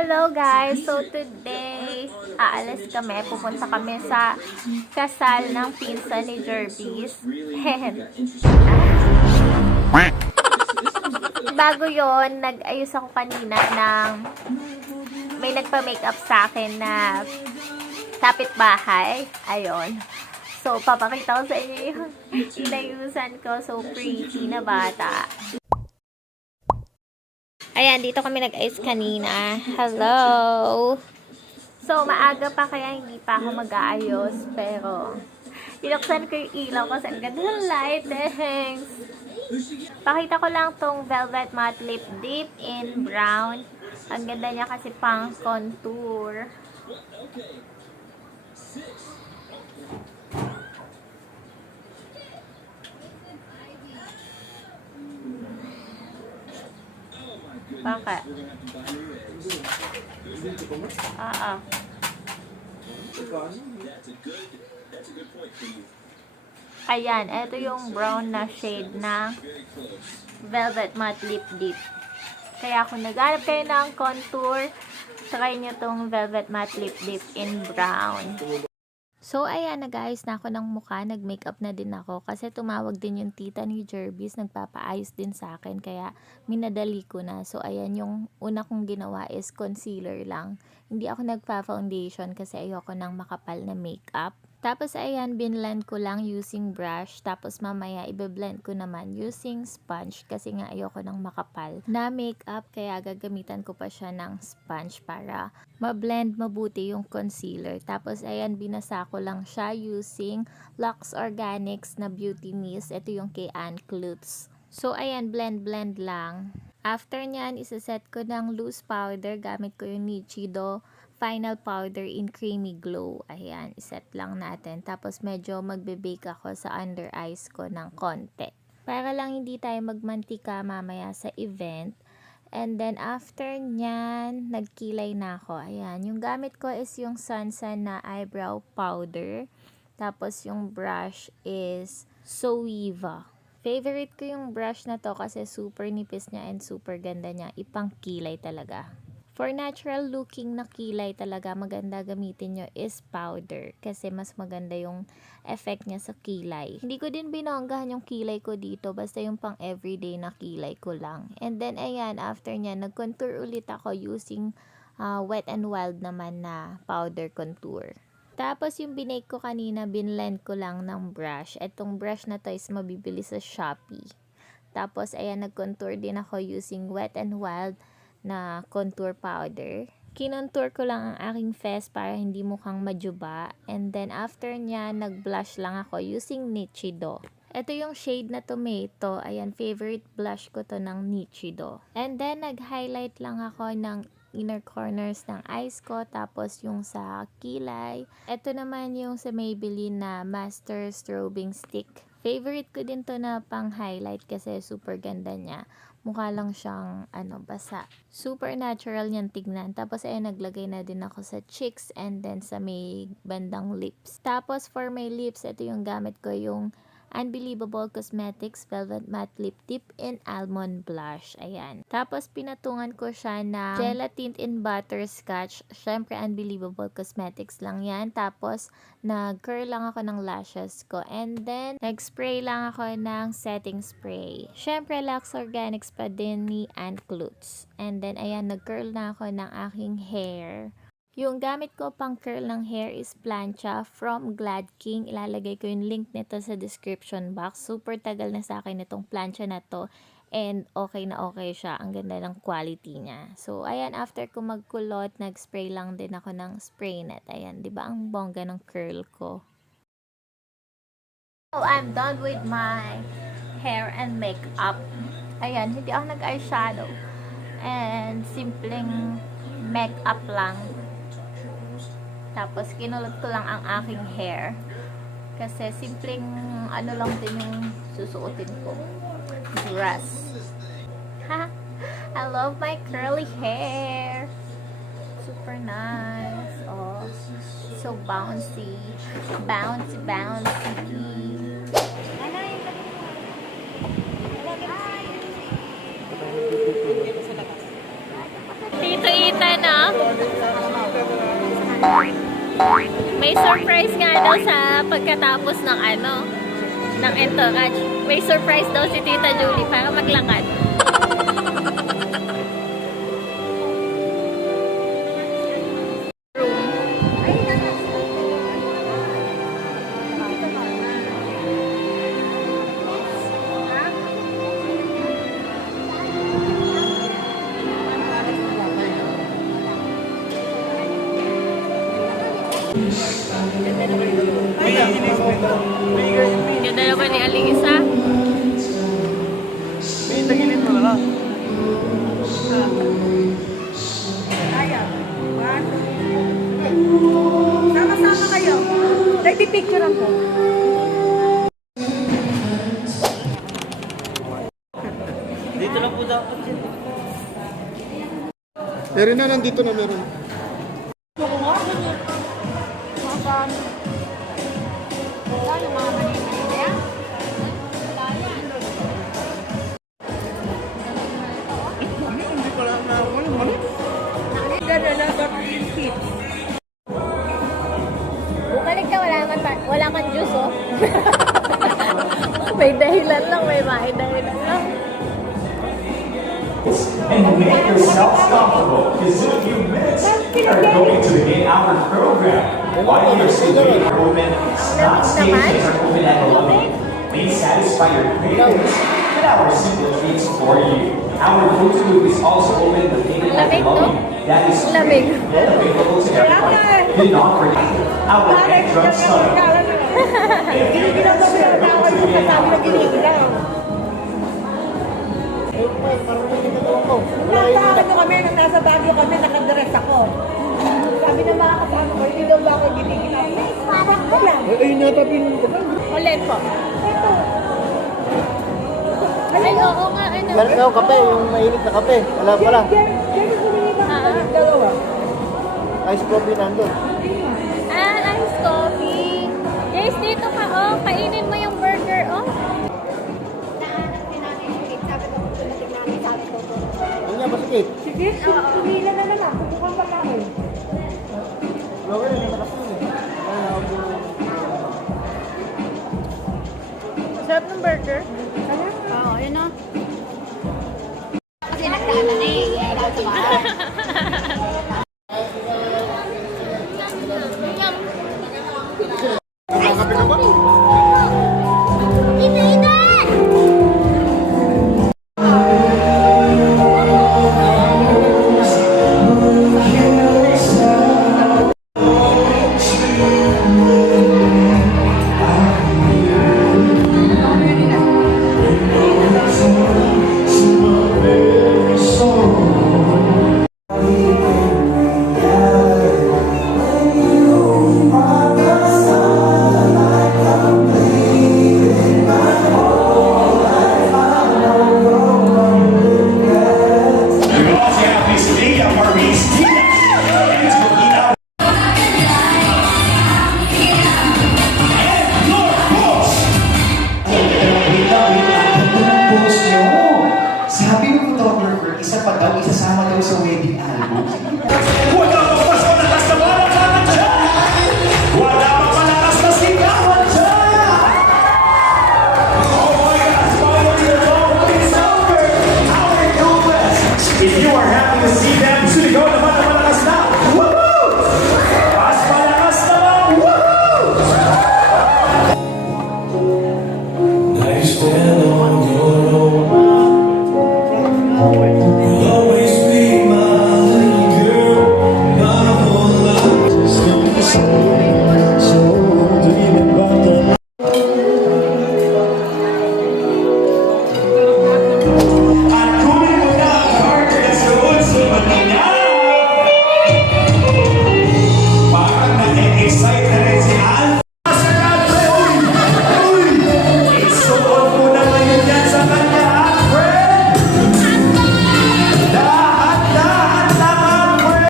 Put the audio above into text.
Hello guys! So today, aalis kami. Pupunta kami sa kasal ng pinsan ni Jervis. Bago yon, nag-ayos ako kanina ng may nagpa-makeup sa akin na kapitbahay. Ayun. So, papakita ko sa inyo yung inayusan ko. So pretty na bata. Ayan, dito kami nag-ayos kanina. Hello! So, maaga pa kaya hindi pa ako mag-aayos. Pero, binuksan ko yung ilaw kasi ang ganda ng lightings. Pakita ko lang tong Velvet Matte Lip Dip in brown. Ang ganda niya kasi pang contour. Bakit? Ayan, ito yung brown na shade na Velvet Matte Lip Dip. Kaya kung naghanap kayo ng contour, try nyo tong Velvet Matte Lip Dip in brown. So, ayan, nag-ayos na ako ng mukha. Nag-makeup na din ako. Kasi tumawag din yung tita ni Jervis. Nagpapaayos din sa akin. Kaya, minadali ko na. So, ayan, yung una kong ginawa is concealer lang. Hindi ako nagpa-foundation kasi ayoko ng makapal na makeup. Tapos, ayan, binlend ko lang using brush. Tapos, mamaya, ibe-blend ko naman using sponge. Kasi nga, ayoko ng makapal na makeup. Kaya, gagamitan ko pa siya ng sponge para ma-blend mabuti yung concealer. Tapos, ayan, binasa ko lang siya using Lux Organics na Beauty Mist. Ito yung kay Ann Klutz. So, ayan, blend lang. After nyan, isaset ko ng loose powder. Gamit ko yung Nichido Final Powder in Creamy Glow. Ayan, iset lang natin. Tapos, medyo magbe-bake ako sa under eyes ko ng konti. Para lang hindi tayo magmantika mamaya sa event. And then, after nyan, nagkilay na ako. Ayan, yung gamit ko is yung Sunsan na eyebrow powder. Tapos, yung brush is Zoeva. Favorite ko yung brush na to kasi super nipis niya and super ganda niya. Ipang kilay talaga. For natural looking na kilay talaga, maganda gamitin nyo is powder. Kasi mas maganda yung effect niya sa kilay. Hindi ko din binonggahan yung kilay ko dito. Basta yung pang everyday na kilay ko lang. And then, ayan, after niya, nag-contour ulit ako using Wet n Wild naman na powder contour. Tapos, yung binake ko kanina, binlend ko lang ng brush. Etong brush na to is mabibili sa Shopee. Tapos, ayan, nag-contour din ako using Wet n Wild na contour powder. Kinontour ko lang ang aking face para hindi mukhang majuba. And then, after niya, nag-blush lang ako using Nichido. Ito yung shade na tomato. Ayan, favorite blush ko to ng Nichido. And then, nag-highlight lang ako ng inner corners ng eyes ko. Tapos, yung sa kilay. Ito naman yung sa Maybelline na Master Strobing Stick. Favorite ko din to na pang-highlight kasi super ganda niya. Mukha lang siyang basa. Super natural niyan tignan. Tapos ay naglagay na din ako sa cheeks and then sa may bandang lips. Tapos for my lips, ito yung gamit ko, yung Unbelievable Cosmetics Velvet Matte Lip Tip in Almond Blush. Ayan. Tapos pinatungan ko siya na Gelatin in Butterscotch. Syempre Unbelievable Cosmetics lang yan. Tapos nag-curl lang ako ng lashes ko. And then nag-spray lang ako ng setting spray. Syempre Lux Organics pa din ni Ann Klutz. And then ayan, nag-curl na ako ng aking hair. Yung gamit ko pang curl ng hair is plancha from Glad King. Ilalagay ko yung link nito sa description box. Super tagal na sa akin itong plancha na to. And okay na okay siya. Ang ganda ng quality niya. So, ayan, after ko magkulot, nag-spray lang din ako ng spray net. Ayan, di ba ang bongga ng curl ko? So, I'm done with my hair and makeup. Ayan, hindi ako nag-eyeshadow. And simpleng makeup lang. Tapos, kinulot ko lang ang aking hair. Kasi, simpleng, lang din yung susuotin ko. Dress. Ha? I love my curly hair. Super nice. Oh, so bouncy. Bouncy, bouncy. Tito Ethan, May surprise nga daw sa pagkatapos ng ng entourage. May surprise daw si Tita Julie para maglakad. Ganda naman ni Aling Isa. May tagilid mo na lang. Kaya. Sama-sama kayo. Nagpipicturean ko. Dito lang po dapat yun. Meron na, nandito na meron. Ako nga. Mapan. Wala yung mga manimay na yan. Wala yan. Hindi pala na walang mali. Gano'n na ba yung fit? Bukalik ka, wala kang juice, oh. May dahilan lang, may dahilan lang. And make yourself comfortable because in a few minutes we are going to begin our program. While you're sitting are open, snack stations are open at 11. Please satisfy your cravings with our simple treats for you. Our food tube is also open located at the lobby. That is free and available to everyone. Do not forget our entrance tunnel. If you're going to begin our program, Nakakano kami, nang nasa Baguio kami, nakadress ako. Sabi ng mga kasama ko, hindi daw ba ako gitigil ako? Parang ko lang. Ayun yata Ulit po. Ito. Ay, oo nga, meron daw kape, yung mainit na kape. Wala pala. Diyan yung bumili ba ng dalawa? Ice coffee nandun. Ice coffee. Guys, dito ka, oh. Kainin mo yung burger, oh. Ano nga ba sakit? Sige, sumila na lang. Pupukan pa namin. Lower na nakapin eh. Sarap ng burger. Oo, yun o. Kasi nagkala na eh. Nakakape ka ba? we also have this media for me.